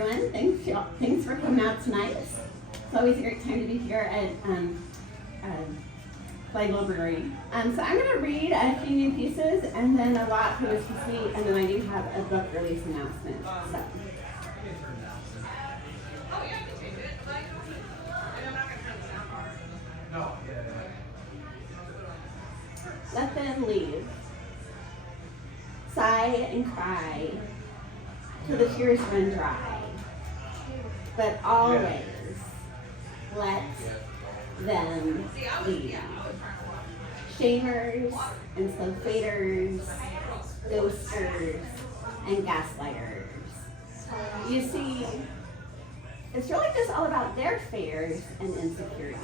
everyone. Thanks for coming out tonight. It's always a great time to be here at Flywheel Brewing. So I'm going to read a few new pieces and then a lot for this week, and then I do have a book release announcement. So. Let them leave. Sigh and cry till the tears run dry. But always let them leave. Shamers and slow faders, ghosters and gaslighters. You see, it's really just all about their fears and insecurities.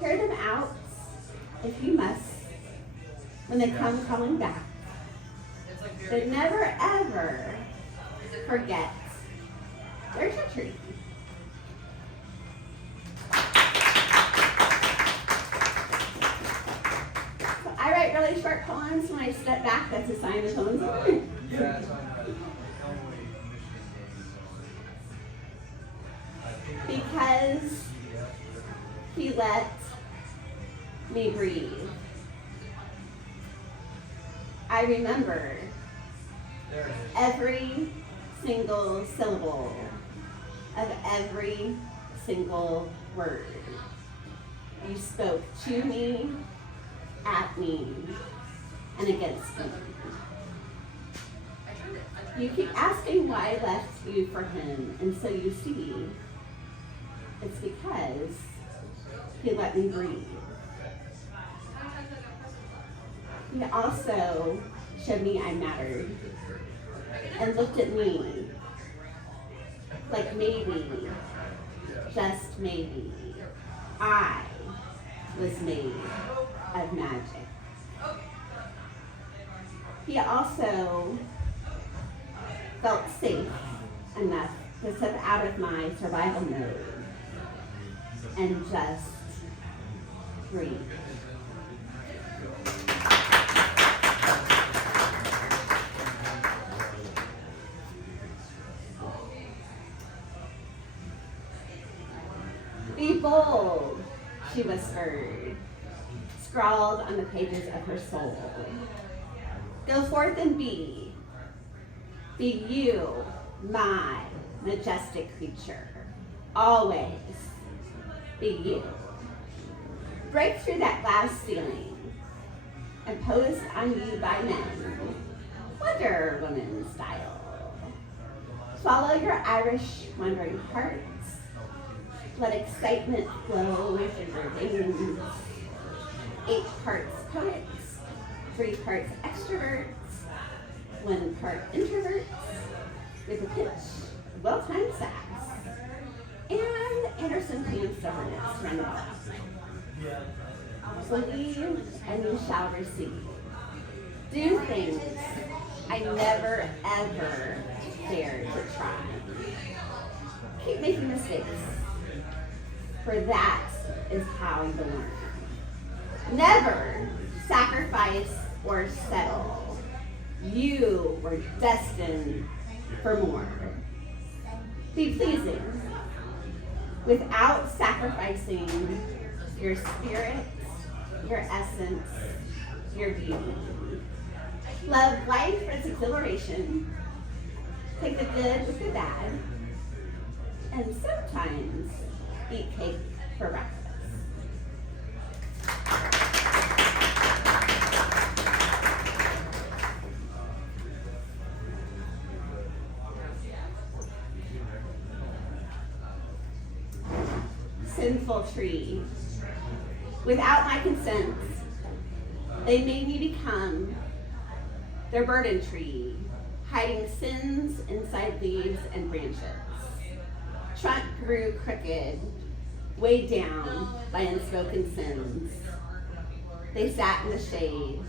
Hear them out if you must when they come calling back. But never ever forget their treachery. So I write really short poems. When I step back, that's a sign the poem's over. Because he let me breathe. I remember every single syllable of every single word you spoke to me, at me, and against me. You keep asking why I left you for him, and so you see, it's because he let me breathe. He also showed me I mattered and looked at me like maybe, just maybe, I was made of magic. He also felt safe enough to step out of my survival mode and just breathe. Be bold, she whispered, scrawled on the pages of her soul. Go forth and be. Be you, my majestic creature. Always be you. Break through that glass ceiling, imposed on you by men. Wonder Woman style. Swallow your Irish wandering hearts. Let excitement flow through your veins. 8 parts poets, 3 parts extroverts, 1 part introverts, with a pinch of well-timed sass, and Anderson Pan stubbornness round about. Believe and you shall receive. Do things I never ever dared to try. Keep making mistakes, for that is how you learn. Never sacrifice or settle. You were destined for more. Be pleasing without sacrificing your spirit, your essence, your beauty. Love life for its exhilaration. Take the good with the bad. And sometimes eat cake for breakfast. Sinful tree. Without my consent, they made me become their burden tree, hiding sins inside leaves and branches. Trunk grew crooked, weighed down by unspoken sins. They sat in the shade,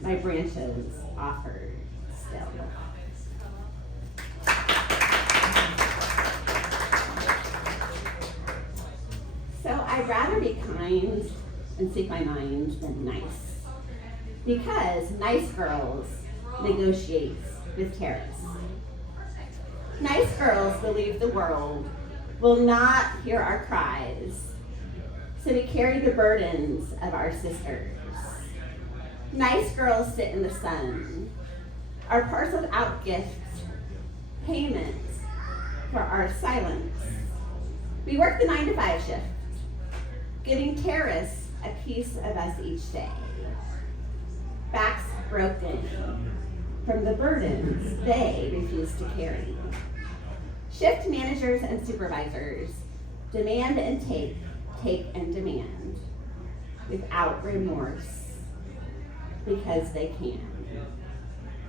my branches offered still. So I'd rather be kind and speak my mind than nice. Because nice girls negotiate with terrorists. Nice girls believe the world will not hear our cries, so we carry the burdens of our sisters. Nice girls sit in the sun, our parceled out gifts, payments for our silence. We work the 9 to 5 shift, giving terrorists a piece of us each day. Backs broken from the burdens they refuse to carry. Shift managers and supervisors demand and take and demand without remorse because they can.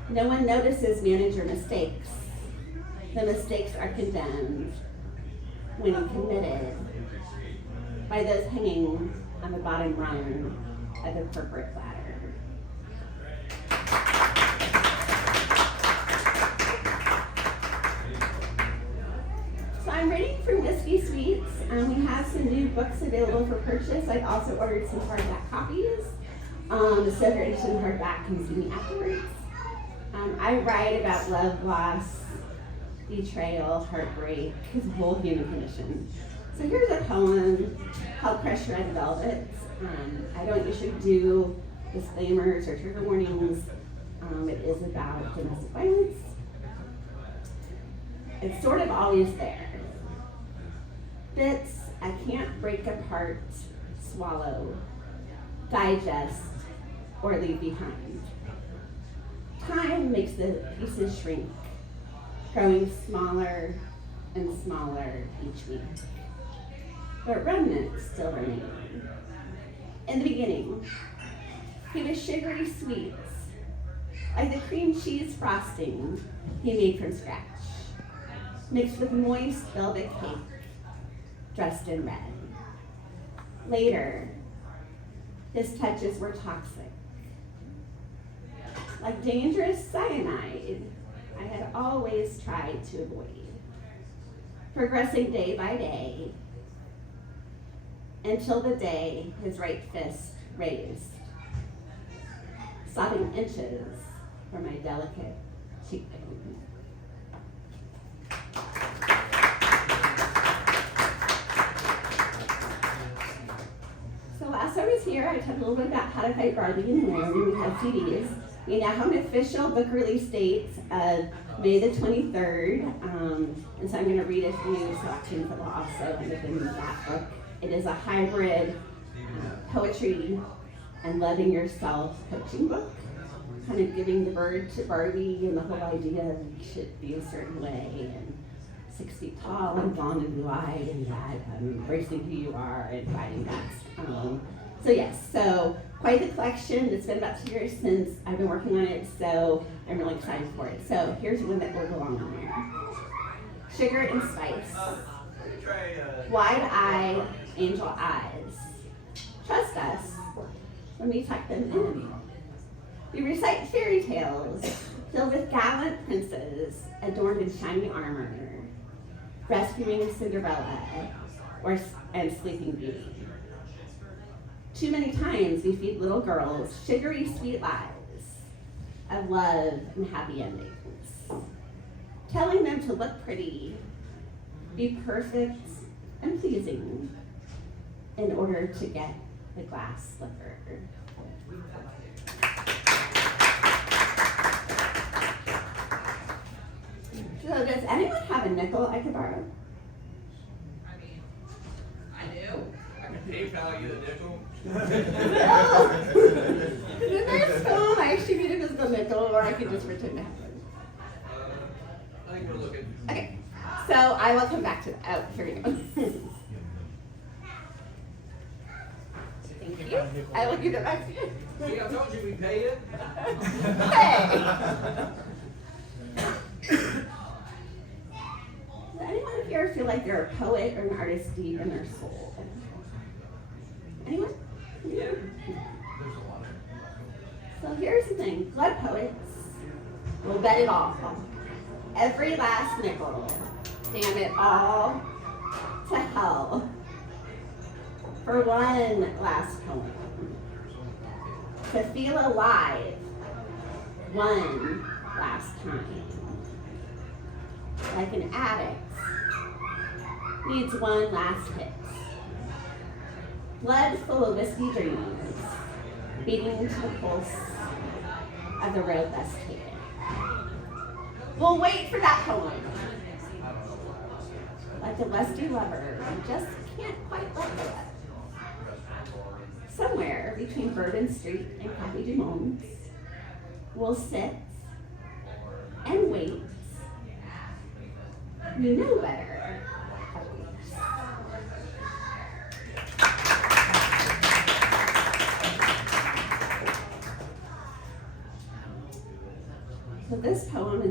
No one notices manager mistakes. The mistakes are condemned when committed by those hanging on the bottom rung of the corporate ladder. So I'm reading from Whiskey Sweets. We have some new books available for purchase. I've also ordered some hardback copies. The so if you're interested in hardback, come see me afterwards. I write about love, loss, betrayal, heartbreak, the whole human condition. So here's a poem called Crush Red Velvet. I don't usually do disclaimers or trigger warnings. It is about domestic violence. It's sort of always there. Bits I can't break apart, swallow, digest, or leave behind. Time makes the pieces shrink, growing smaller and smaller each week. But remnants still remain. In the beginning, he was sugary sweets, like the cream cheese frosting he made from scratch, mixed with moist velvet cake, dressed in red. Later, his touches were toxic, like dangerous cyanide I had always tried to avoid, progressing day by day until the day his right fist raised, stopping inches from my delicate cheekbone. So last I was here, I talked a little bit about how to fight Barbie and when we had CDs. We now have an official book release date of May the 23rd, and so I'm going to read a few selections that will also end up in that book. It is a hybrid poetry and loving yourself coaching book, kind of giving the bird to Barbie and the whole idea of you should be a certain way, and 6 feet tall and blonde and blue-eyed, and that embracing who you are and fighting that. So yes, so quite the collection. It's been about 2 years since I've been working on it, so I'm really excited for it. So here's one that will belong on there. Sugar and spice. Wide-eyed angel eyes. Trust us when we tuck them in. We recite fairy tales filled with gallant princes adorned in shiny armor, rescuing Cinderella and Sleeping Beauty. Too many times we feed little girls sugary sweet lies of love and happy endings, telling them to look pretty, be perfect and pleasing in order to get the glass slipper. So does anyone have a nickel I could borrow? I do. I can PayPal you the nickel. Then there's some I actually need a physical nickel, or I could just pretend to have one. I think we're looking. Okay, so I will come back to that. Oh, here we go. Thank you. I will give it back to you. See, I told you we paid it. Hey! Does anyone here feel like they're a poet or an artist deep in their soul? Anyone? Yeah. So here's the thing, blood poets will bet it all. Every last nickel, damn it all to hell for one last poem. To feel alive one last time. like an addict, needs one last hit. Blood full of whiskey dreams, beating to the pulse of the road less taken. We'll wait for that poem. Like a lusty lover, you just can't quite let go of. Somewhere between Bourbon Street and Café du Monde, we'll sit and wait. You know better. So this poem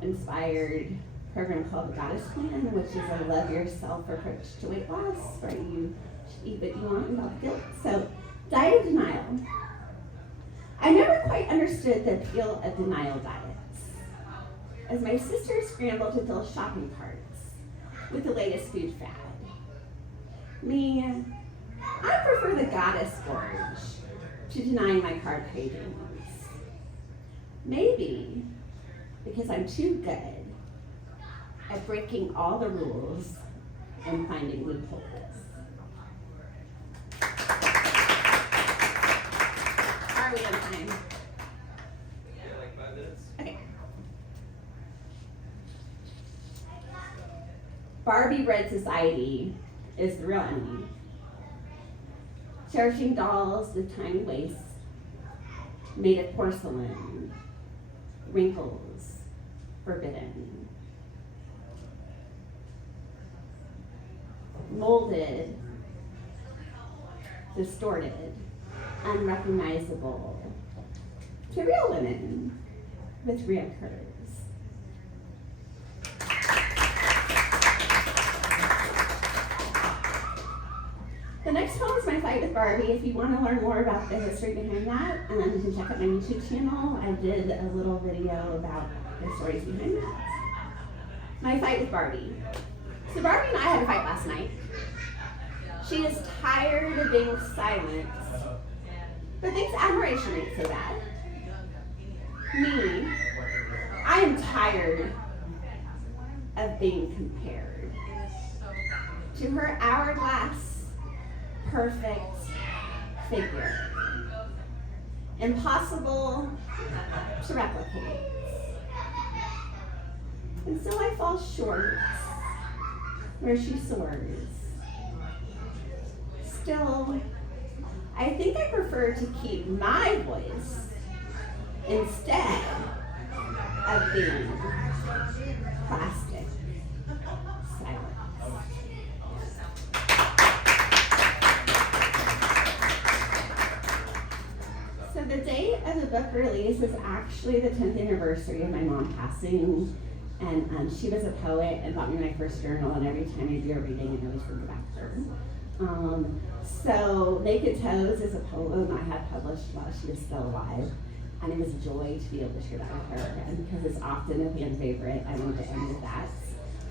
inspired a program called the Goddess Plan, which is a love yourself approach to weight loss, where you should eat what you want without guilt. So, diet of denial. I never quite understood the appeal of denial diets. As my sisters scrambled to fill shopping carts with the latest food fad. Me, I prefer the goddess gorge to denying my carb cravings. Maybe because I'm too good at breaking all the rules and finding loopholes. Are we on time? Yeah, like 5 minutes. Okay. Barbie bread society is the real enemy. Cherishing dolls with tiny waists, made of porcelain, wrinkles forbidden. Molded, distorted, unrecognizable to real women with real curves. The next poem is my fight with Barbie. If you want to learn more about the history behind that, you can check out my YouTube channel. I did a little video about the stories behind that. My fight with Barbie. So Barbie and I had a fight last night. She is tired of being silent, but thinks admiration ain't so bad. Me, I am tired of being compared to her hourglass, perfect figure. Impossible to replicate. And so I fall short where she soars. Still, I think I prefer to keep my voice instead of being plastic silence. So the date of the book release is actually the 10th anniversary of my mom passing. And she was a poet and bought me my first journal, and every time I do a reading, I always bring it back to her. So Naked Toes is a poem I had published while she was still alive, and it was a joy to be able to share that with her. And because it's often a fan favorite, I wanted to end with that.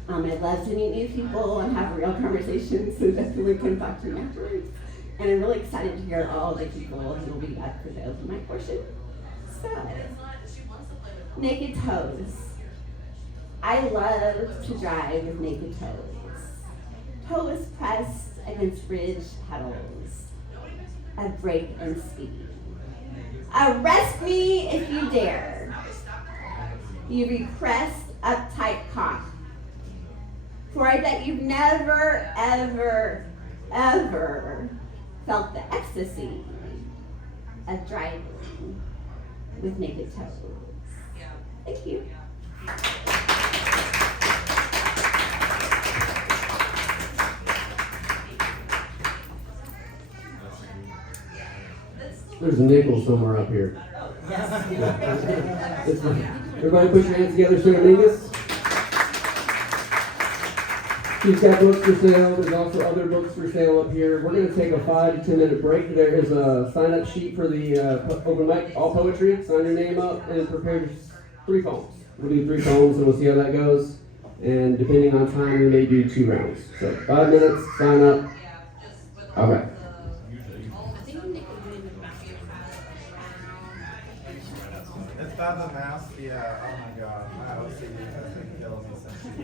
I love to meet new people and have real conversations, so definitely come talk to me afterwards. And I'm really excited to hear all the people who will be back for the open mic portion. So, Naked Toes. I love to drive with naked toes. Toes pressed against ridge pedals. A break and speed. Arrest me if you dare. You repressed, uptight cock. For I bet you've never, ever, ever felt the ecstasy of driving with naked toes. Thank you. There's a nickel somewhere up here. Yeah. Everybody put your hands together, Sara Minges. She's got books for sale. There's also other books for sale up here. We're going to take a 5 to 10 minute break. There is a sign-up sheet for the open mic, all poetry. Sign your name up and prepare 3 poems. We'll do 3 poems and we'll see how that goes. And depending on time, we may do 2 rounds. So 5 minutes, sign up. All right. It's not the mouse. Yeah. Oh my God. My OCD has been killing me since she